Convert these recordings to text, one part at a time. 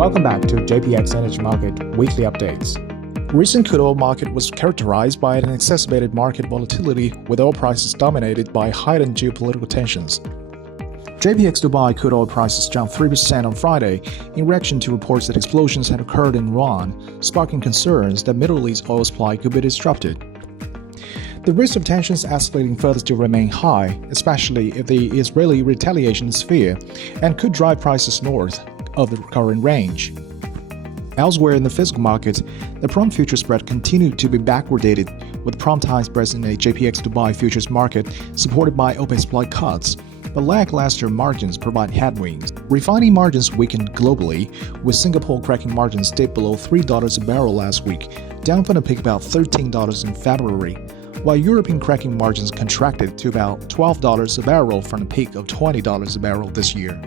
Welcome back to JPX Energy Market Weekly Updates. Recent crude oil market was characterized by an exacerbated market volatility, with oil prices dominated by heightened geopolitical tensions. JPX Dubai crude oil prices jumped 3% on Friday in reaction to reports that explosions had occurred in Iran, sparking concerns that Middle East oil supply could be disrupted. The risk of tensions escalating further still remain high, especially if the Israeli retaliation is severe, and could drive prices north of the current range. Elsewhere in the physical market, the prompt future spread continued to be backwardated, with prompt high spreads in the JPX Dubai futures market supported by OPEC supply cuts, but lackluster margins provide headwinds. Refining margins weakened globally, with Singapore cracking margins dipped below $3 a barrel last week, down from a peak about $13 in February, while European cracking margins contracted to about $12 a barrel from a peak of $20 a barrel this year.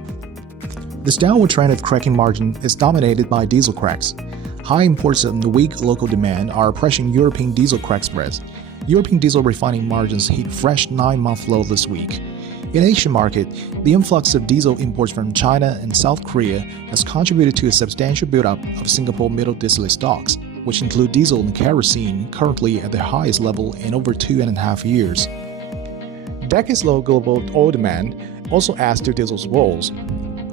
This downward trend of cracking margin is dominated by diesel cracks. High imports and weak local demand are pressuring European diesel crack spreads. European diesel refining margins hit fresh 9-month low this week. In Asian market, the influx of diesel imports from China and South Korea has contributed to a substantial buildup of Singapore middle distillate stocks, which include diesel and kerosene, currently at their highest level in over 2.5 years. Decades-low global oil demand also adds to diesel's woes.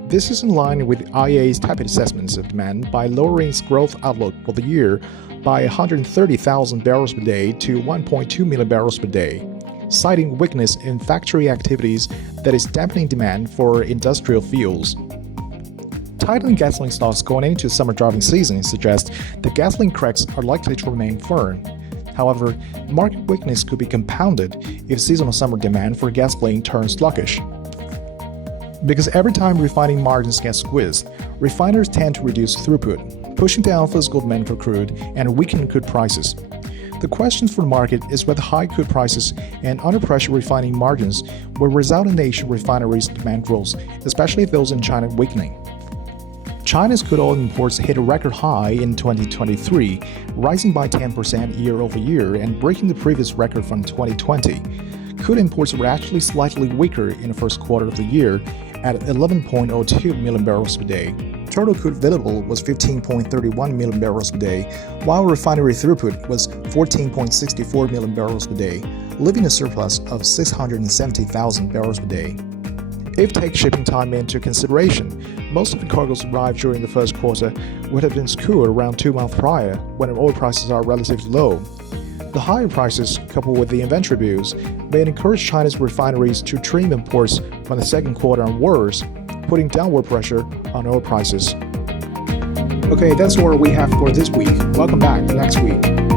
This is in line with IEA's tepid assessments of demand by lowering its growth outlook for the year by 130,000 barrels per day to 1.2 million barrels per day, citing weakness in factory activities that is dampening demand for industrial fuels. Tightening gasoline stocks going into summer driving season suggest that gasoline cracks are likely to remain firm. However, market weakness could be compounded if seasonal summer demand for gasoline turns sluggish. Because every time refining margins get squeezed, refiners tend to reduce throughput, pushing down physical demand for crude and weakening crude prices. The question for the market is whether high crude prices and under pressure refining margins will result in Asian refineries' demand growth, especially those in China weakening. China's crude oil imports hit a record high in 2023, rising by 10% year-over-year and breaking the previous record from 2020. Crude imports were actually slightly weaker in the first quarter of the year at 11.02 million barrels per day. Total crude available was 15.31 million barrels per day, while refinery throughput was 14.64 million barrels per day, leaving a surplus of 670,000 barrels per day. If take shipping time into consideration, most of the cargoes arrived during the first quarter would have been secured around 2 months prior, when oil prices are relatively low. The higher prices, coupled with the inventory builds, may encourage China's refineries to trim imports from the second quarter onwards, putting downward pressure on oil prices. Okay, that's all we have for this week. Welcome back next week.